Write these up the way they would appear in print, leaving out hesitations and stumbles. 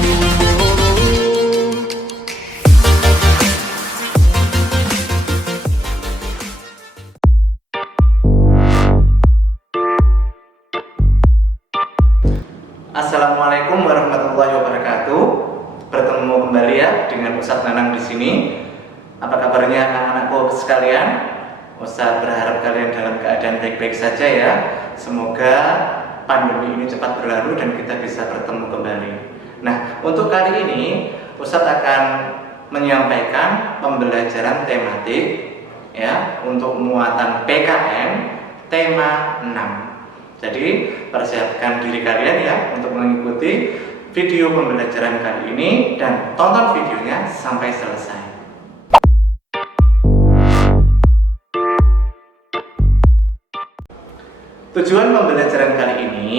Assalamualaikum warahmatullahi wabarakatuh. Bertemu kembali ya dengan Ustadz Nanang di sini. Apa kabarnya anak-anakku sekalian? Ustadz berharap kalian dalam keadaan baik-baik saja ya. Semoga pandemi ini cepat berlalu dan kita bisa bertemu kembali. Nah, untuk kali ini Ustadz akan menyampaikan pembelajaran tematik ya untuk muatan PKM tema 6. Jadi persiapkan diri kalian ya untuk mengikuti video pembelajaran kali ini dan tonton videonya sampai selesai. Tujuan pembelajaran kali ini,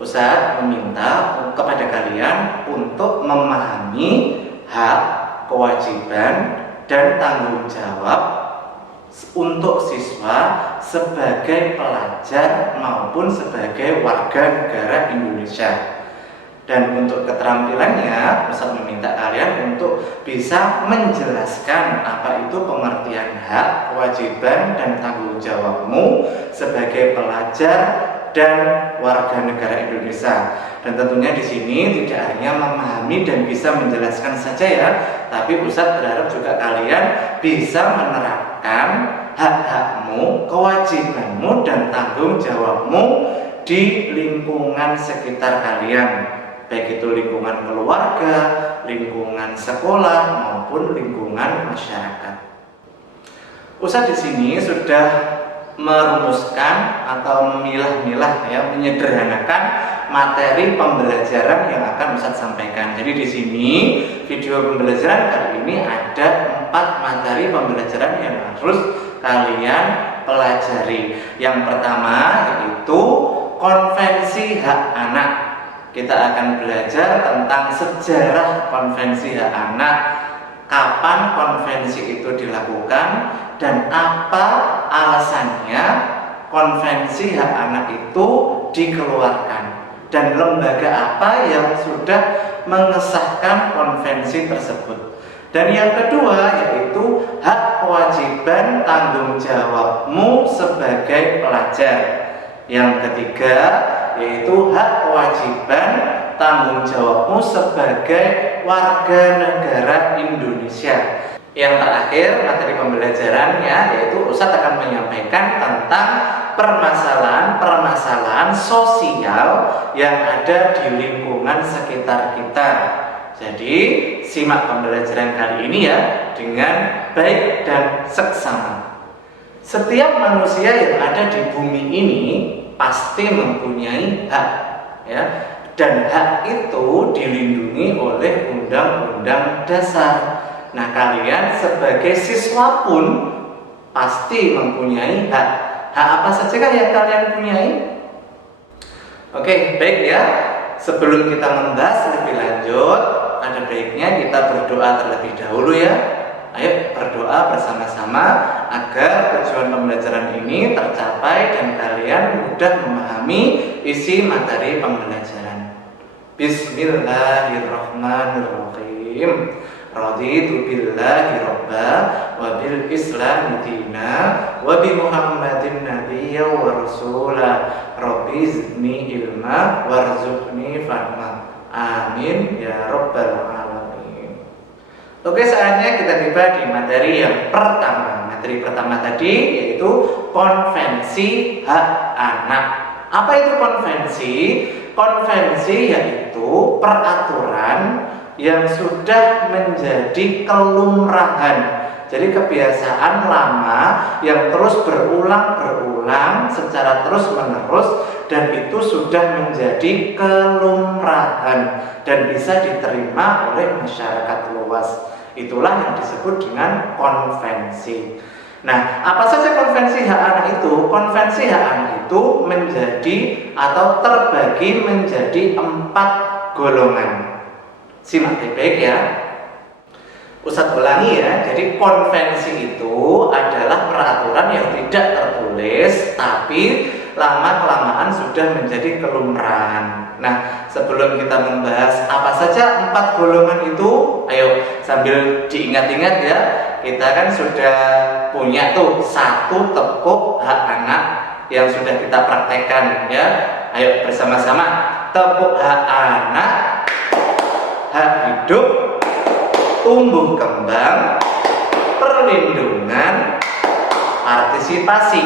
Ustadz meminta kepada kalian untuk memahami hak, kewajiban, dan tanggung jawab untuk siswa sebagai pelajar maupun sebagai warga negara Indonesia. Dan untuk keterampilannya, Ustadz meminta kalian untuk bisa menjelaskan apa itu pengertian hak, kewajiban, dan tanggung jawabmu sebagai pelajar dan warga negara Indonesia. Dan tentunya di sini tidak hanya memahami dan bisa menjelaskan saja ya, tapi Ustadz berharap juga kalian bisa menerapkan hak-hakmu, kewajibanmu, dan tanggung jawabmu di lingkungan sekitar kalian, baik itu lingkungan keluarga, lingkungan sekolah, maupun lingkungan masyarakat. Ustadz di sini sudah merumuskan atau memilah-milah ya, menyederhanakan materi pembelajaran yang akan Ustadz sampaikan. Jadi di sini video pembelajaran kali ini ada 4 materi pembelajaran yang harus kalian pelajari. Yang pertama yaitu konvensi hak anak. Kita akan belajar tentang sejarah konvensi hak anak, kapan konvensi itu dilakukan, dan apa alasannya konvensi hak anak itu dikeluarkan, dan lembaga apa yang sudah mengesahkan konvensi tersebut. Dan yang kedua yaitu hak, kewajiban, tanggung jawabmu sebagai pelajar. Yang ketiga yaitu hak, kewajiban, tanggung jawabmu sebagai warga negara Indonesia. Yang terakhir materi pembelajarannya yaitu Ustadz akan menyampaikan tentang permasalahan sosial yang ada di lingkungan sekitar kita. Jadi simak pembelajaran kali ini ya dengan baik dan seksama. Setiap manusia yang ada di bumi ini pasti mempunyai hak ya, dan hak itu dilindungi oleh Undang-Undang Dasar. Nah, kalian sebagai siswa pun pasti mempunyai hak. Hak apa saja yang kalian punyai? Oke, baik ya. Sebelum kita membahas lebih lanjut, ada baiknya kita berdoa terlebih dahulu ya. Ayo berdoa bersama-sama agar tujuan pembelajaran ini tercapai dan kalian mudah memahami isi materi pembelajaran. Bismillahirrahmanirrahim. Raditu billahi robba wa bil islami dina wa bi muhammadin nabiyya wa rasula rabbi zidni ilma warzuqni fahma amin ya rabbal alamin. Oke, saatnya kita tiba di materi yang pertama. Materi pertama tadi yaitu konvensi hak anak. Apa itu konvensi? Konvensi yaitu peraturan yang sudah menjadi kelumrahan. Jadi kebiasaan lama yang terus berulang secara terus-menerus, dan itu sudah menjadi kelumrahan dan bisa diterima oleh masyarakat luas. Itulah yang disebut dengan konvensi. Nah, apa saja konvensi hak anak itu? Konvensi hak anak itu menjadi atau terbagi menjadi 4 golongan. Simak baik-baik ya. Ustadz ulangi ya. Jadi konvensi itu adalah peraturan yang tidak tertulis tapi lama-kelamaan sudah menjadi kelumrahan. Nah, sebelum kita membahas apa saja 4 golongan itu, ayo sambil diingat-ingat ya, kita kan sudah punya tuh 1 tepuk hak anak yang sudah kita praktekkan ya. Ayo bersama-sama, tepuk hak anak, hak hidup, tumbuh kembang, perlindungan, partisipasi.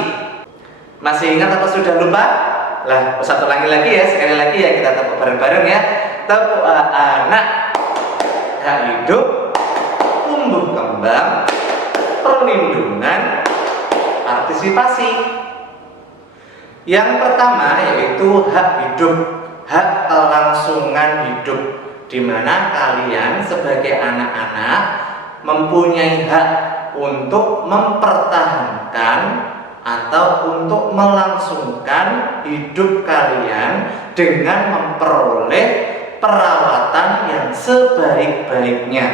Masih ingat apa sudah lupa? Lah, satu lagi ya, sekali lagi ya, kita tepuk bareng-bareng ya. Tepuk hak anak, hak hidup, tumbuh kembang, perlindungan, partisipasi. Yang pertama yaitu hak hidup, hak kelangsungan hidup, di mana kalian sebagai anak-anak mempunyai hak untuk mempertahankan atau untuk melangsungkan hidup kalian dengan memperoleh perawatan yang sebaik-baiknya.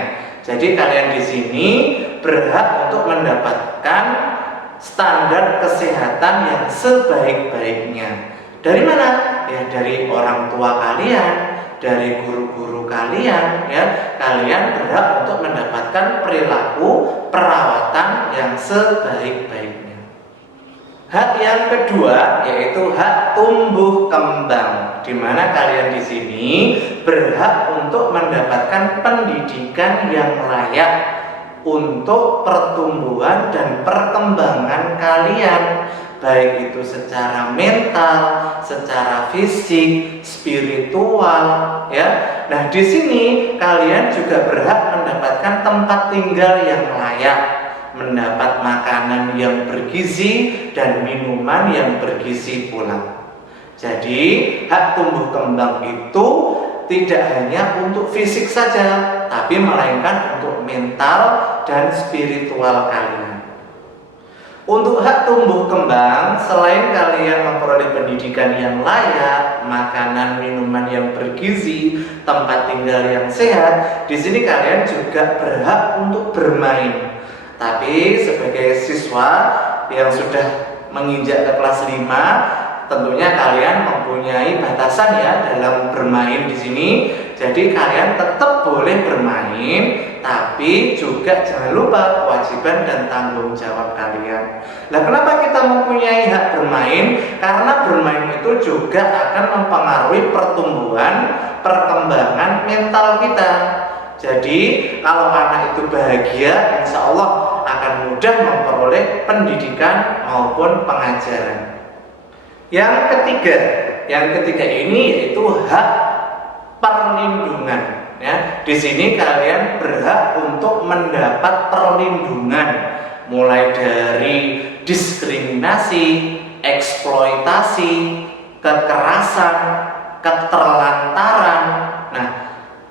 Jadi kalian di sini berhak untuk mendapatkan standar kesehatan yang sebaik-baiknya. Dari mana? Ya dari orang tua kalian, dari guru-guru kalian ya. Kalian berhak untuk mendapatkan perilaku perawatan yang sebaik-baiknya. Hak yang kedua yaitu hak tumbuh kembang, di mana kalian di sini berhak untuk mendapatkan pendidikan yang layak untuk pertumbuhan dan perkembangan kalian, baik itu secara mental, secara fisik, spiritual ya. Nah, di sini kalian juga berhak mendapatkan tempat tinggal yang layak, mendapat makanan yang bergizi dan minuman yang bergizi pula. Jadi, hak tumbuh kembang itu tidak hanya untuk fisik saja, tapi melainkan untuk mental dan spiritual kalian. Untuk hak tumbuh kembang, selain kalian memperoleh pendidikan yang layak, makanan minuman yang bergizi, tempat tinggal yang sehat, di sini kalian juga berhak untuk bermain. Tapi sebagai siswa yang sudah menginjak ke kelas 5, tentunya kalian mempunyai batasan ya dalam bermain di sini. Jadi kalian tetap boleh bermain, tapi juga jangan lupa kewajiban dan tanggung jawab kalian. Nah, kenapa kita mempunyai hak bermain? Karena bermain itu juga akan mempengaruhi pertumbuhan, perkembangan mental kita. Jadi kalau anak itu bahagia, insya Allah akan mudah memperoleh pendidikan maupun pengajaran. Yang ketiga ini yaitu hak perlindungan. Ya, di sini kalian berhak untuk mendapat perlindungan, mulai dari diskriminasi, eksploitasi, kekerasan, keterlantaran. Nah,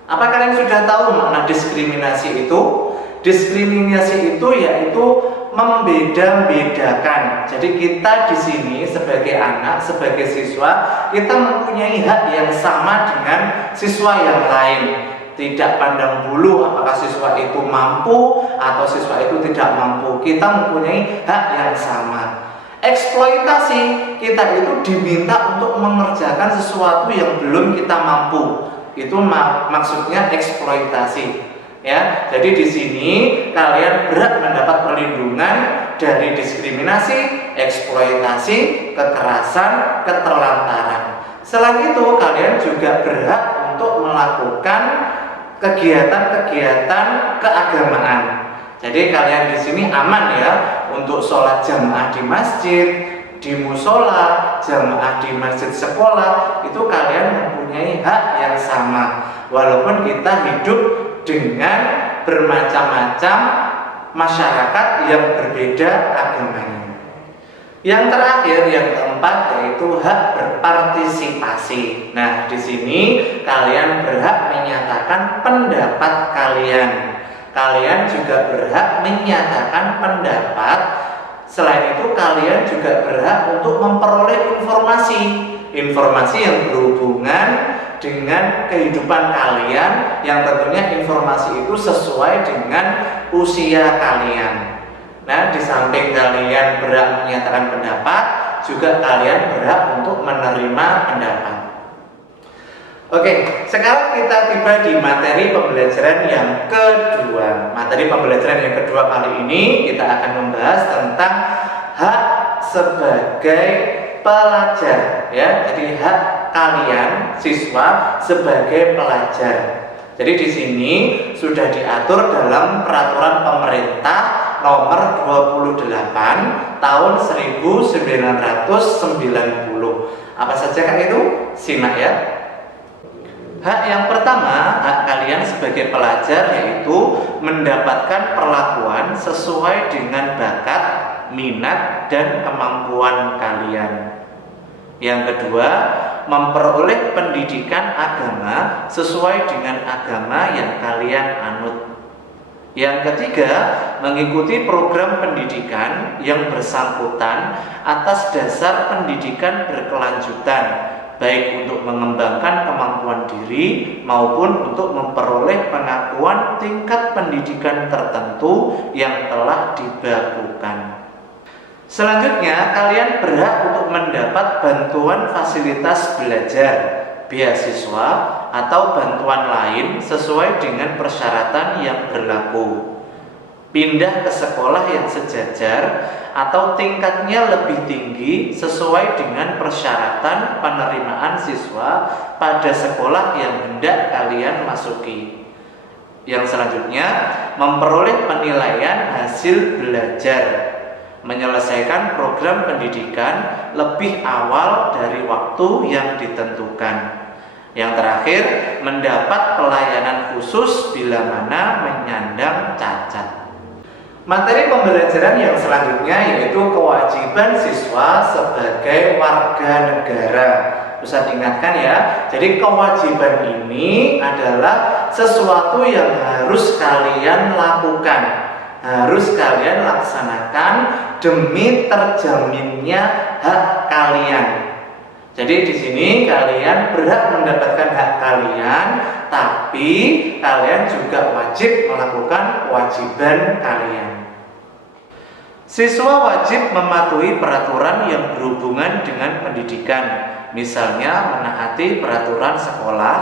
apa kalian sudah tahu makna diskriminasi itu? Diskriminasi itu yaitu membeda-bedakan. Jadi kita di sini sebagai anak, sebagai siswa, kita mempunyai hak yang sama dengan siswa yang lain. Tidak pandang bulu apakah siswa itu mampu atau siswa itu tidak mampu. Kita mempunyai hak yang sama. Eksploitasi, kita itu diminta untuk mengerjakan sesuatu yang belum kita mampu. Itu maksudnya eksploitasi. Ya, jadi di sini kalian berhak mendapat perlindungan dari diskriminasi, eksploitasi, kekerasan, keterlantaran. Selain itu, kalian juga berhak untuk melakukan kegiatan-kegiatan keagamaan. Jadi kalian di sini aman ya untuk sholat jamaah di masjid, di musola, jamaah di masjid sekolah, itu kalian mempunyai hak yang sama. Walaupun kita hidup dengan bermacam-macam masyarakat yang berbeda agamanya. Yang terakhir, yang keempat, yaitu hak berpartisipasi. Nah, di sini kalian berhak menyatakan pendapat kalian. Kalian juga berhak menyatakan pendapat. Selain itu, kalian juga berhak untuk memperoleh informasi yang berhubungan dengan kehidupan kalian, yang tentunya informasi itu sesuai dengan usia kalian. Nah, di samping kalian berhak menyatakan pendapat, juga kalian berhak untuk menerima pendapat. Oke, sekarang kita tiba di materi pembelajaran yang kedua. Materi pembelajaran yang kedua kali ini kita akan membahas tentang hak sebagai pelajar, ya. Jadi hak kalian siswa sebagai pelajar. Jadi di sini sudah diatur dalam peraturan pemerintah nomor 28 tahun 1990. Apa saja kan itu? Simak ya. Hak yang pertama, hak kalian sebagai pelajar yaitu mendapatkan perlakuan sesuai dengan bakat, minat, dan kemampuan kalian. Yang kedua, memperoleh pendidikan agama sesuai dengan agama yang kalian anut. Yang ketiga, mengikuti program pendidikan yang bersangkutan atas dasar pendidikan berkelanjutan, baik untuk mengembangkan kemampuan diri maupun untuk memperoleh pengakuan tingkat pendidikan tertentu yang telah dibakukan. Selanjutnya, kalian berhak untuk mendapat bantuan fasilitas belajar, beasiswa, atau bantuan lain sesuai dengan persyaratan yang berlaku. Pindah ke sekolah yang sejajar atau tingkatnya lebih tinggi sesuai dengan persyaratan penerimaan siswa pada sekolah yang hendak kalian masuki. Yang selanjutnya, memperoleh penilaian hasil belajar, menyelesaikan program pendidikan lebih awal dari waktu yang ditentukan. Yang terakhir, mendapat pelayanan khusus bila mana menyandang cacat. Materi pembelajaran yang selanjutnya yaitu kewajiban siswa sebagai warga negara. Bisa diingatkan ya, jadi kewajiban ini adalah sesuatu yang harus kalian lakukan, harus kalian laksanakan demi terjaminnya hak kalian. Jadi di sini kalian berhak mendapatkan hak kalian, tapi kalian juga wajib melakukan kewajiban kalian. Siswa wajib mematuhi peraturan yang berhubungan dengan pendidikan, misalnya menaati peraturan sekolah,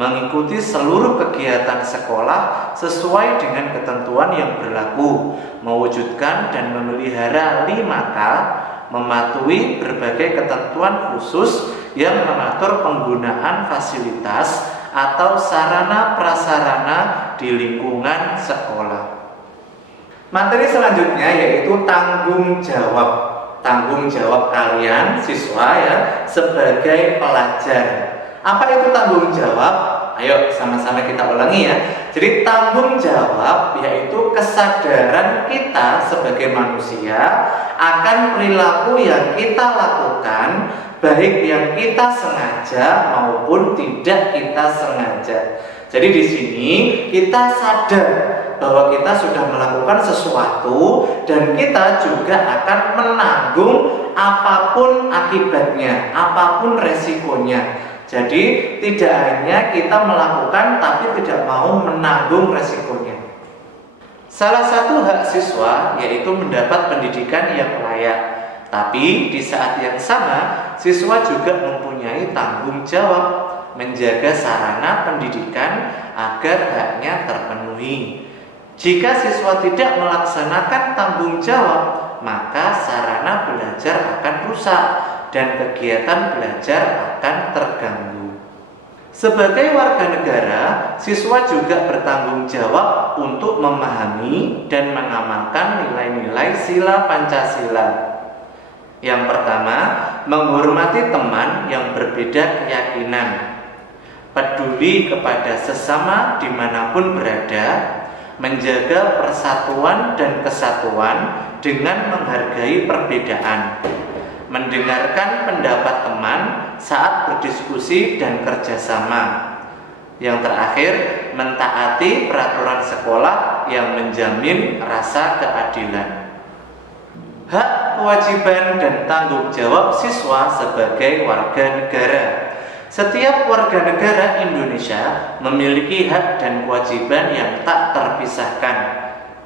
mengikuti seluruh kegiatan sekolah sesuai dengan ketentuan yang berlaku, mewujudkan dan memelihara 5K, mematuhi berbagai ketentuan khusus yang mengatur penggunaan fasilitas atau sarana prasarana di lingkungan sekolah. Materi selanjutnya yaitu tanggung jawab. Tanggung jawab kalian siswa ya sebagai pelajar. Apa itu tanggung jawab? Ayo sama-sama kita ulangi ya. Jadi tanggung jawab yaitu kesadaran kita sebagai manusia akan perilaku yang kita lakukan, baik yang kita sengaja maupun tidak kita sengaja. Jadi di sini kita sadar bahwa kita sudah melakukan sesuatu dan kita juga akan menanggung apapun akibatnya, apapun resikonya. Jadi tidak hanya kita melakukan tapi tidak mau menanggung resikonya. Salah satu hak siswa yaitu mendapat pendidikan yang layak. Tapi di saat yang sama, siswa juga mempunyai tanggung jawab menjaga sarana pendidikan agar haknya terpenuhi. Jika siswa tidak melaksanakan tanggung jawab, maka sarana belajar akan rusak dan kegiatan belajar akan terganggu. Sebagai warga negara, siswa juga bertanggung jawab untuk memahami dan mengamalkan nilai-nilai sila Pancasila. Yang pertama, menghormati teman yang berbeda keyakinan, peduli kepada sesama dimanapun berada, menjaga persatuan dan kesatuan dengan menghargai perbedaan, mendengarkan pendapat teman saat berdiskusi dan kerjasama. Yang terakhir, mentaati peraturan sekolah yang menjamin rasa keadilan. Hak, kewajiban, dan tanggung jawab siswa sebagai warga negara. Setiap warga negara Indonesia memiliki hak dan kewajiban yang tak terpisahkan.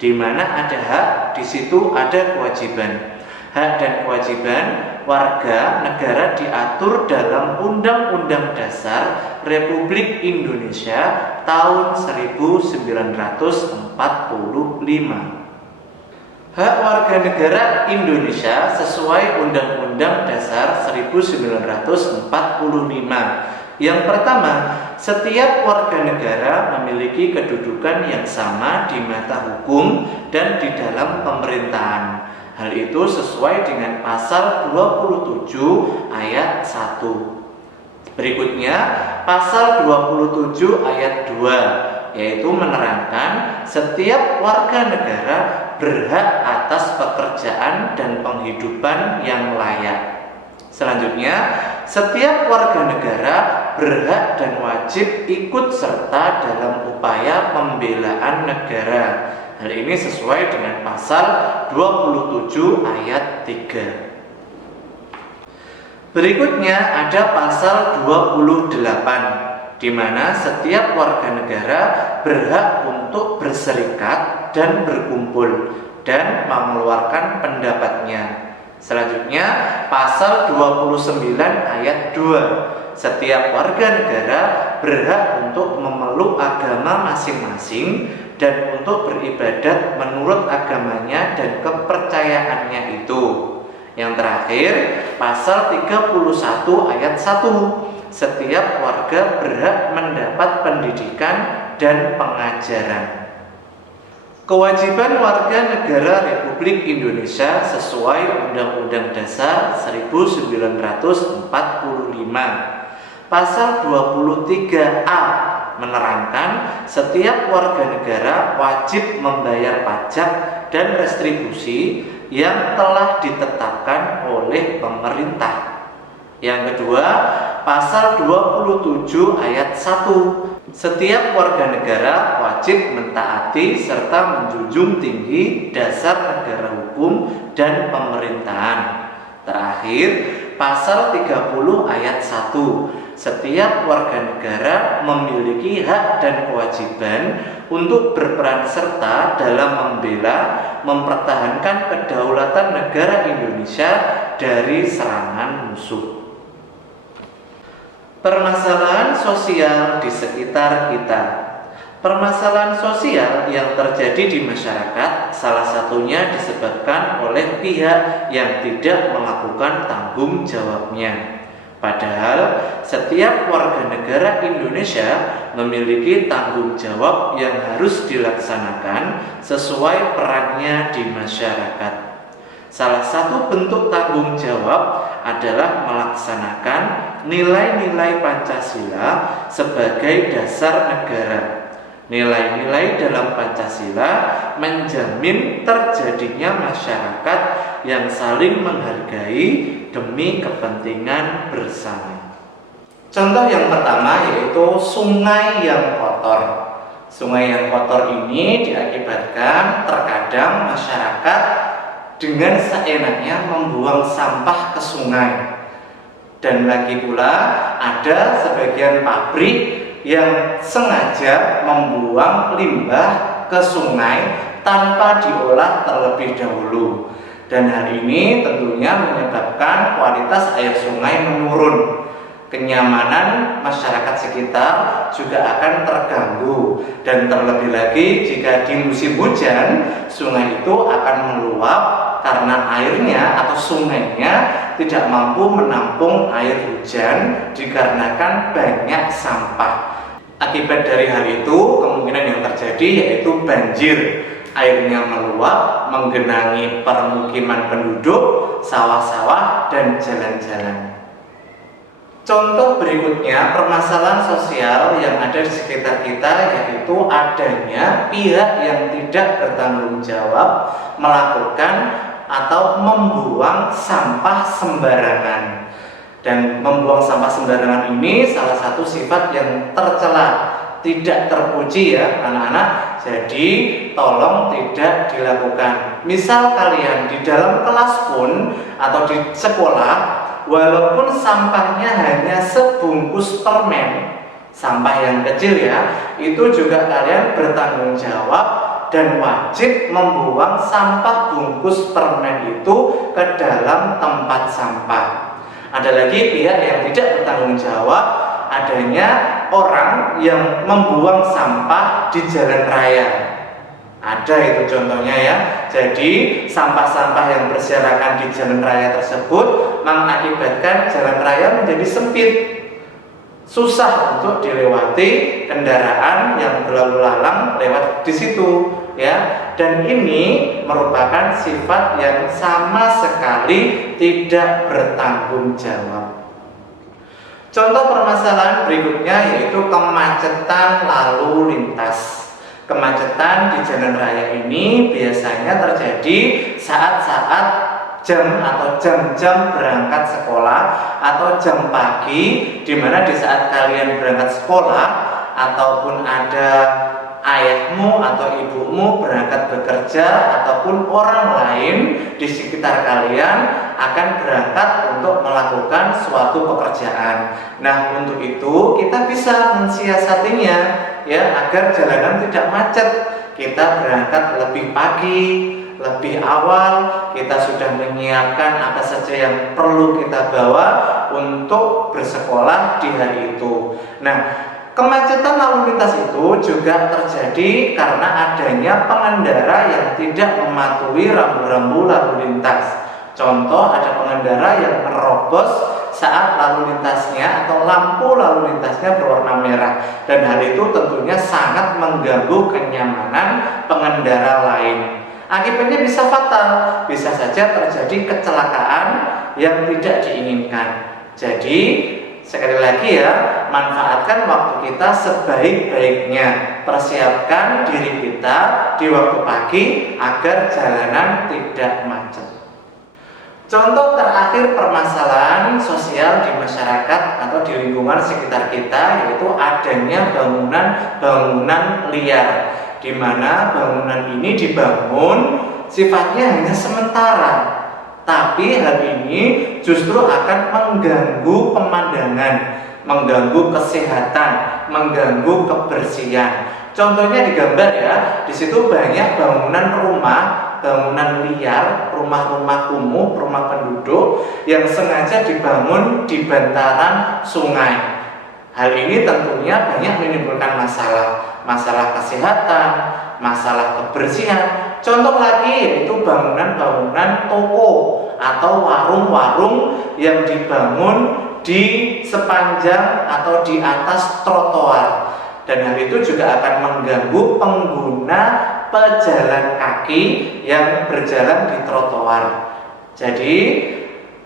Di mana ada hak, di situ ada kewajiban. Hak dan kewajiban warga negara diatur dalam Undang-Undang Dasar Republik Indonesia tahun 1945. Hak warga negara Indonesia sesuai Undang-Undang Dasar 1945. Yang pertama, setiap warga negara memiliki kedudukan yang sama di mata hukum dan di dalam pemerintahan. Hal itu sesuai dengan pasal 27 ayat 1. Berikutnya, pasal 27 ayat 2, yaitu menerangkan setiap warga negara berhak atas pekerjaan dan penghidupan yang layak. Selanjutnya, setiap warga negara berhak dan wajib ikut serta dalam upaya pembelaan negara. Hal ini sesuai dengan pasal 27 ayat 3. Berikutnya ada pasal 28, di mana setiap warga negara berhak untuk berserikat dan berkumpul dan mengeluarkan pendapatnya. Selanjutnya, pasal 29 ayat 2. Setiap warga negara berhak untuk memeluk agama masing-masing dan untuk beribadat menurut agamanya dan kepercayaannya itu. Yang terakhir, pasal 31 ayat 1. Setiap warga berhak mendapat pendidikan dan pengajaran. Kewajiban warga negara Republik Indonesia sesuai Undang-Undang Dasar 1945. Pasal 23A menerangkan setiap warga negara wajib membayar pajak dan retribusi yang telah ditetapkan oleh pemerintah. Yang kedua, pasal 27 ayat 1. Setiap warga negara wajib mentaati serta menjunjung tinggi dasar negara hukum dan pemerintahan. Terakhir, pasal 30 ayat 1. Setiap warga negara memiliki hak dan kewajiban untuk berperan serta dalam membela, mempertahankan kedaulatan negara Indonesia dari serangan musuh. Permasalahan sosial di sekitar kita. Permasalahan sosial yang terjadi di masyarakat salah satunya disebabkan oleh pihak yang tidak melakukan tanggung jawabnya. Padahal setiap warga negara Indonesia memiliki tanggung jawab yang harus dilaksanakan sesuai perannya di masyarakat. Salah satu bentuk tanggung jawab adalah melaksanakan nilai-nilai Pancasila sebagai dasar negara. Nilai-nilai dalam Pancasila menjamin terjadinya masyarakat yang saling menghargai demi kepentingan bersama. Contoh yang pertama yaitu sungai yang kotor. Sungai yang kotor ini diakibatkan terkadang masyarakat dengan seenaknya membuang sampah ke sungai. Dan lagi pula ada sebagian pabrik yang sengaja membuang limbah ke sungai tanpa diolah terlebih dahulu. Dan hal ini tentunya menyebabkan kualitas air sungai menurun. Kenyamanan masyarakat sekitar juga akan terganggu. Dan terlebih lagi jika di musim hujan, sungai itu akan meluap karena airnya atau sungainya tidak mampu menampung air hujan dikarenakan banyak sampah. Akibat dari hal itu, kemungkinan yang terjadi yaitu banjir. Airnya meluap, menggenangi permukiman penduduk, sawah-sawah, dan jalan-jalan. Contoh berikutnya, permasalahan sosial yang ada di sekitar kita yaitu adanya pihak yang tidak bertanggung jawab melakukan atau membuang sampah sembarangan. Dan membuang sampah sembarangan ini salah satu sifat yang tercela, tidak terpuji ya anak-anak. Jadi tolong tidak dilakukan. Misal kalian di dalam kelas pun atau di sekolah, walaupun sampahnya hanya sebungkus permen, sampah yang kecil ya, itu juga kalian bertanggung jawab dan wajib membuang sampah bungkus permen itu ke dalam tempat sampah. Ada lagi pihak yang tidak bertanggung jawab, adanya orang yang membuang sampah di jalan raya. Ada itu contohnya ya. Jadi sampah-sampah yang berserakan di jalan raya tersebut mengakibatkan jalan raya menjadi sempit, susah untuk dilewati kendaraan yang berlalu lalang lewat di situ ya. Dan ini merupakan sifat yang sama sekali tidak bertanggung jawab. Contoh permasalahan berikutnya yaitu kemacetan lalu lintas. Kemacetan di jalan raya ini biasanya terjadi saat-saat jam atau jam-jam berangkat sekolah atau jam pagi, di mana di saat kalian berangkat sekolah ataupun ada ayahmu atau ibumu berangkat bekerja ataupun orang lain di sekitar kalian akan berangkat untuk melakukan suatu pekerjaan. Nah, untuk itu kita bisa mensiasatinya ya, agar jalanan tidak macet. Kita berangkat lebih pagi, lebih awal, kita sudah menyiapkan apa saja yang perlu kita bawa untuk bersekolah di hari itu. Nah, kemacetan lalu lintas itu juga terjadi karena adanya pengendara yang tidak mematuhi rambu-rambu lalu lintas. Contoh, ada pengendara yang merobos saat lalu lintasnya atau lampu lalu lintasnya berwarna merah, dan hal itu tentunya sangat mengganggu kenyamanan pengendara lain. Akibatnya bisa fatal, bisa saja terjadi kecelakaan yang tidak diinginkan. Jadi sekali lagi ya, manfaatkan waktu kita sebaik-baiknya. Persiapkan diri kita di waktu pagi agar jalanan tidak macet. Contoh terakhir permasalahan sosial di masyarakat atau di lingkungan sekitar kita yaitu adanya bangunan-bangunan liar, di mana bangunan ini dibangun sifatnya hanya sementara, tapi hal ini justru akan mengganggu pemandangan, mengganggu kesehatan, mengganggu kebersihan. Contohnya digambar ya, di situ banyak bangunan rumah, bangunan liar, rumah-rumah kumuh, rumah penduduk yang sengaja dibangun di bantaran sungai. Hal ini tentunya banyak menimbulkan masalah kesehatan, masalah kebersihan. Contoh lagi yaitu bangunan-bangunan toko atau warung-warung yang dibangun di sepanjang atau di atas trotoar. Dan hal itu juga akan mengganggu pengguna pejalan kaki yang berjalan di trotoar. Jadi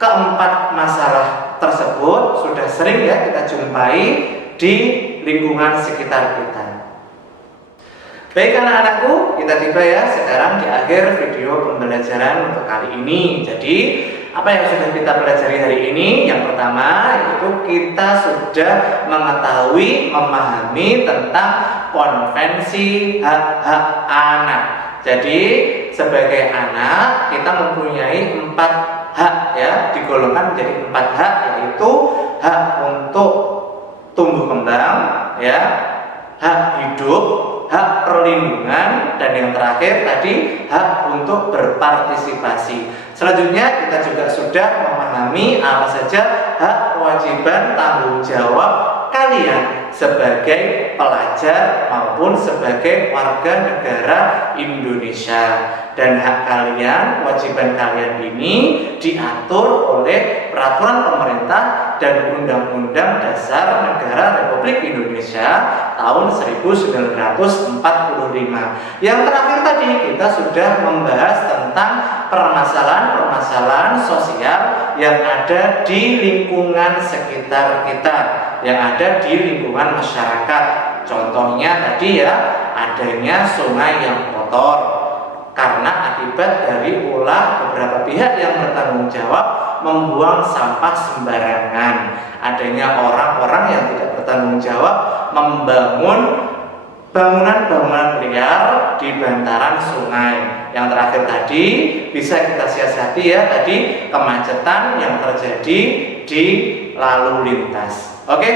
keempat masalah tersebut sudah sering ya kita jumpai di lingkungan sekitar kita. Baik anak-anakku, kita tiba ya sekarang di akhir video pembelajaran untuk kali ini. Jadi apa yang sudah kita pelajari hari ini? Yang pertama yaitu kita sudah mengetahui, memahami tentang konvensi hak-hak anak. Jadi sebagai anak kita mempunyai 4 hak ya, digolongkan menjadi 4 hak, yaitu hak untuk tumbuh kembang ya, hak hidup, hak perlindungan, dan yang terakhir tadi hak untuk berpartisipasi. Selanjutnya kita juga sudah memahami apa saja hak, kewajiban, tanggung jawab kalian sebagai pelajar maupun sebagai warga negara Indonesia. Dan hak kalian, kewajiban kalian ini diatur oleh peraturan pemerintah dan Undang-Undang Dasar Negara Republik Indonesia tahun 1945. Yang terakhir tadi kita sudah membahas tentang permasalahan-permasalahan sosial yang ada di lingkungan sekitar kita, yang ada di lingkungan masyarakat. Contohnya tadi ya, adanya sungai yang kotor karena akibat dari ulah beberapa pihak yang bertanggung jawab membuang sampah sembarangan. Adanya orang-orang yang tidak bertanggung jawab membangun bangunan-bangunan liar di bantaran sungai. Yang terakhir tadi bisa kita siasati ya, tadi kemacetan yang terjadi di lalu lintas. Oke,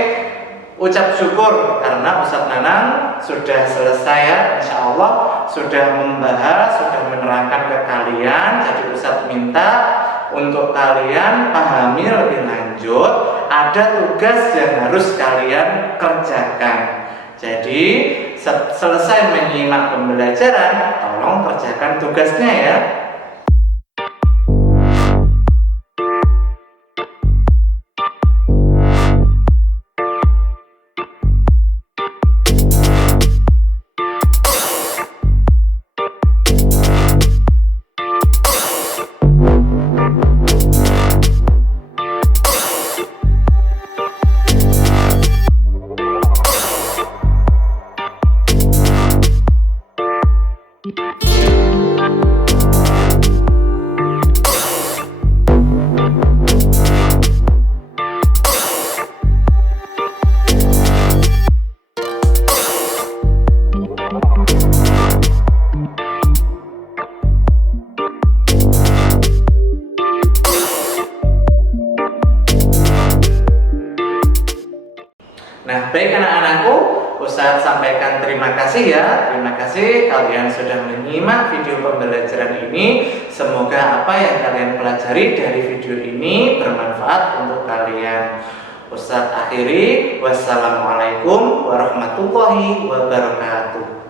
ucap syukur karena Ustadz Nanang sudah selesai ya, insya Allah sudah membahas, sudah menerangkan ke kalian. Jadi Ustadz minta untuk kalian pahami lebih lanjut, ada tugas yang harus kalian kerjakan. Jadi selesai menyimak pembelajaran, tolong kerjakan tugasnya ya. Nah, baik anak-anakku, Ustadz sampaikan terima kasih ya. Terima kasih kalian sudah menyimak video pembelajaran ini. Semoga apa yang kalian pelajari dari video ini bermanfaat untuk kalian. Ustadz akhiri, wassalamualaikum warahmatullahi wabarakatuh.